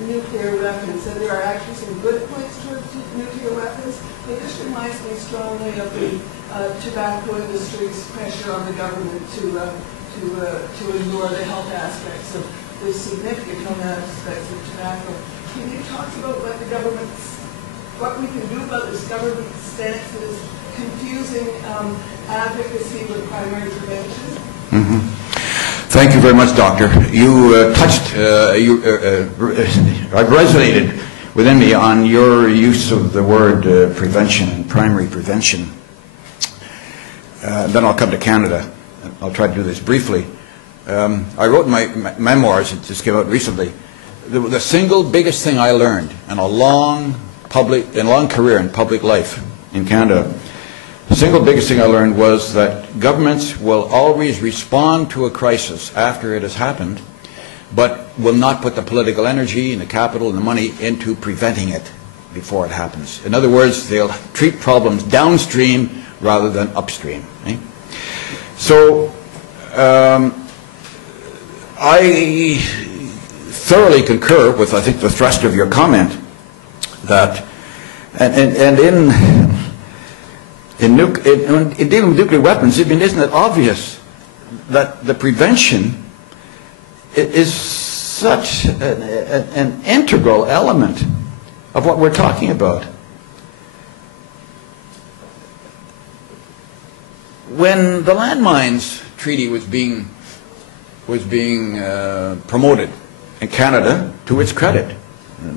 nuclear weapons, and there are actually some good points towards nuclear weapons. It just reminds me strongly of the tobacco industry's pressure on the government to ignore the health aspects of the significant health aspects of tobacco. Can you talk about what we can do about this government stance that is confusing advocacy with primary prevention? Mm-hmm. Thank you very much, Doctor. You touched, I've resonated within me on your use of the word prevention, primary prevention. Then I'll come to Canada. I'll try to do this briefly. I wrote in my memoirs, it just came out recently, the single biggest thing I learned in a long career in public life in Canada, the single biggest thing I learned was that governments will always respond to a crisis after it has happened, but will not put the political energy and the capital and the money into preventing it before it happens. In other words, they'll treat problems downstream rather than upstream. Eh? So I thoroughly concur with, I think, the thrust of your comment that, in dealing with nuclear weapons, I mean, isn't it obvious that the prevention is such an integral element of what we're talking about? When the landmines treaty was being promoted in Canada, to its credit,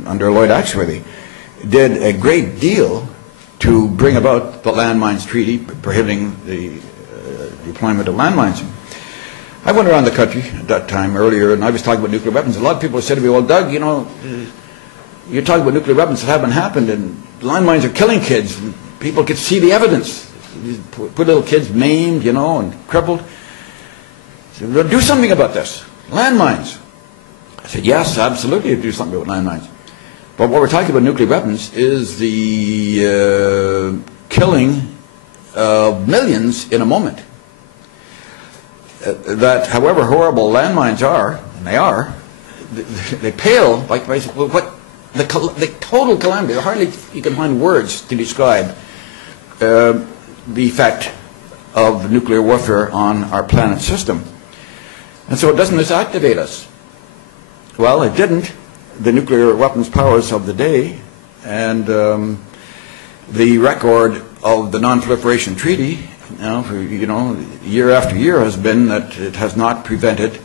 under Lloyd Axworthy, did a great deal to bring about the landmines treaty prohibiting the deployment of landmines. I went around the country at that time earlier, and I was talking about nuclear weapons. A lot of people said to me, well, Doug, you know, you're talking about nuclear weapons that haven't happened, and landmines are killing kids, and people could see the evidence. You put little kids maimed, you know, and crippled. So, do something about this. Landmines. I said, yes, absolutely, do something about landmines. But what we're talking about nuclear weapons is the killing of millions in a moment. That, however horrible landmines are, and they are, they pale like what the total calamity. Hardly you can find words to describe the effect of nuclear warfare on our planet system. And so it doesn't activate us. Well, it didn't. The nuclear weapons powers of the day and the record of the Non-Proliferation Treaty, year after year has been that it has not prevented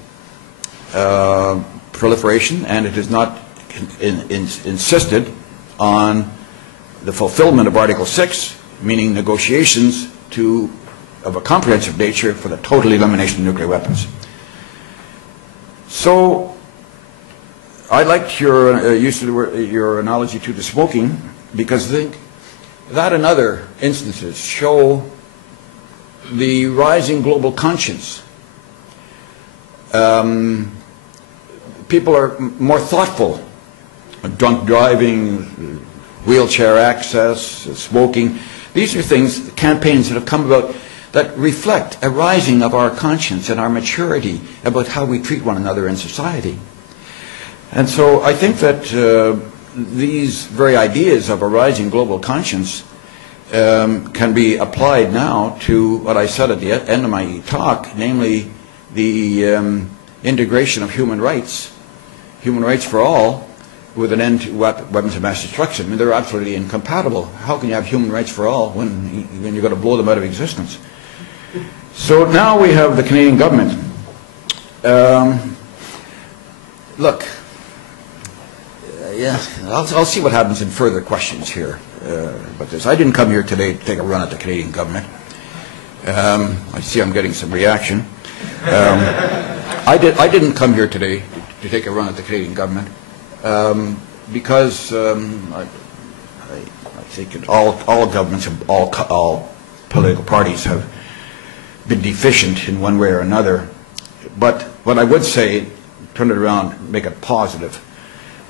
proliferation, and it has not insisted on the fulfillment of Article 6, meaning negotiations of a comprehensive nature for the total elimination of nuclear weapons. So I liked your use of your analogy to the smoking, because I think that and other instances show the rising global conscience. People are more thoughtful. Drunk driving, wheelchair access, smoking. These are things, campaigns that have come about that reflect a rising of our conscience and our maturity about how we treat one another in society. And so I think that these very ideas of a rising global conscience can be applied now to what I said at the end of my talk, namely the integration of human rights for all, with an end to weapons of mass destruction. I mean, they're absolutely incompatible. How can you have human rights for all when you're going to blow them out of existence? So now we have the Canadian government. Look, yeah, I'll see what happens in further questions here about this. I didn't come here today to take a run at the Canadian government. I see I'm getting some reaction. I didn't come here today to take a run at the Canadian government because I think all governments and all political parties have been deficient in one way or another. But what I would say, turn it around, make it positive.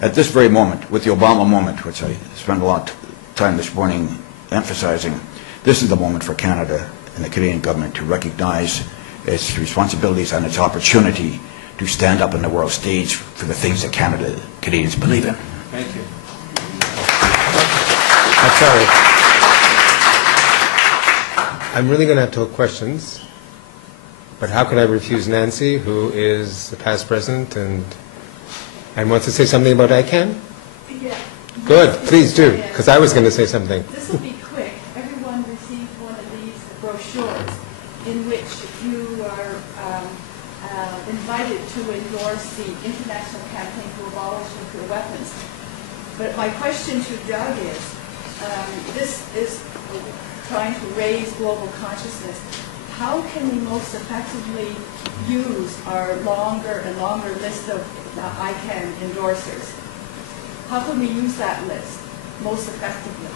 At this very moment, with the Obama moment, which I spent a lot of time this morning emphasizing, this is the moment for Canada and the Canadian government to recognize its responsibilities and its opportunity to stand up on the world stage for the things that Canadians believe in. Thank you. I'm sorry. I'm really going to have to hold questions, but how could I refuse Nancy, who is the past president and wants to say something about ICANN? Yeah. Good, please do, because I was going to say something. This will be quick. Everyone received one of these brochures in which you are invited to endorse the international campaign to abolish nuclear weapons. But my question to Doug is, this is trying to raise global consciousness. How can we most effectively use our longer and longer list of ICANN endorsers? How can we use that list most effectively?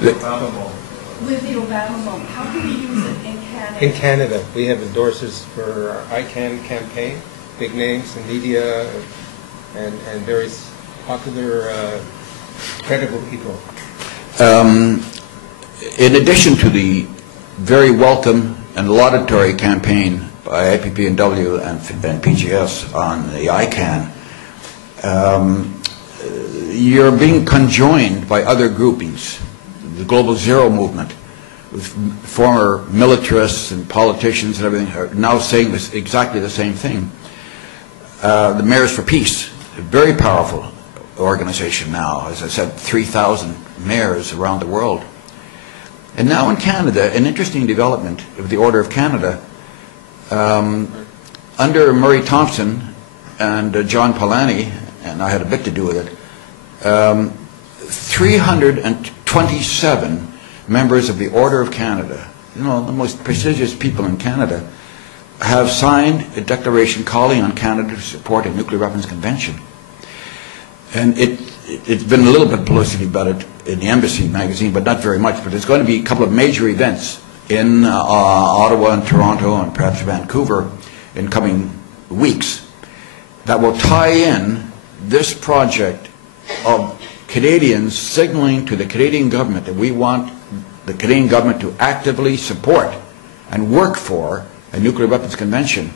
With the Obama moment. How can we use it in Canada? In Canada, we have endorsers for our ICANN campaign, big names in media and very popular, credible people. In addition to the very welcome and laudatory campaign by IPPNW and PGS on the ICANN, you're being conjoined by other groupings, the Global Zero movement, with former militarists and politicians and everything are now saying exactly the same thing. The Mayors for Peace, a very powerful organization now, as I said, 3,000 mayors around the world. And now in Canada, an interesting development of the Order of Canada, under Murray Thompson and John Polanyi, and I had a bit to do with it, 327 members of the Order of Canada, you know, the most prestigious people in Canada, have signed a declaration calling on Canada to support a nuclear weapons convention. And it's been a little bit publicity about it in the Embassy magazine, but not very much. But there's going to be a couple of major events in Ottawa and Toronto and perhaps Vancouver in coming weeks that will tie in this project of Canadians signaling to the Canadian government that we want the Canadian government to actively support and work for a nuclear weapons convention.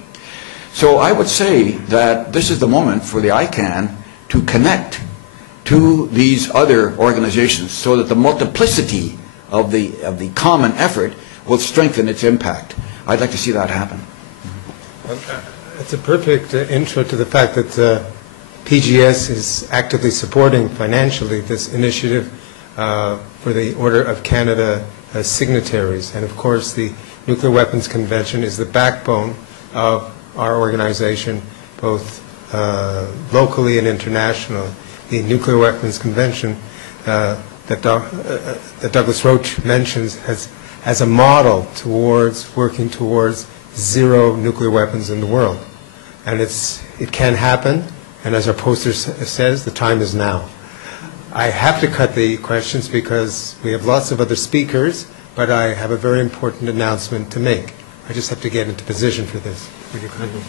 So I would say that this is the moment for the ICANN to connect to these other organizations so that the multiplicity of the common effort will strengthen its impact. I'd like to see that happen. It's a perfect intro to the fact that PGS is actively supporting financially this initiative for the Order of Canada signatories. And of course, the Nuclear Weapons Convention is the backbone of our organization, both locally and internationally. The Nuclear Weapons Convention that Douglas Roche mentions as a model towards working towards zero nuclear weapons in the world. And it can happen, and as our poster says, the time is now. I have to cut the questions because we have lots of other speakers, but I have a very important announcement to make. I just have to get into position for this. Would you kindly?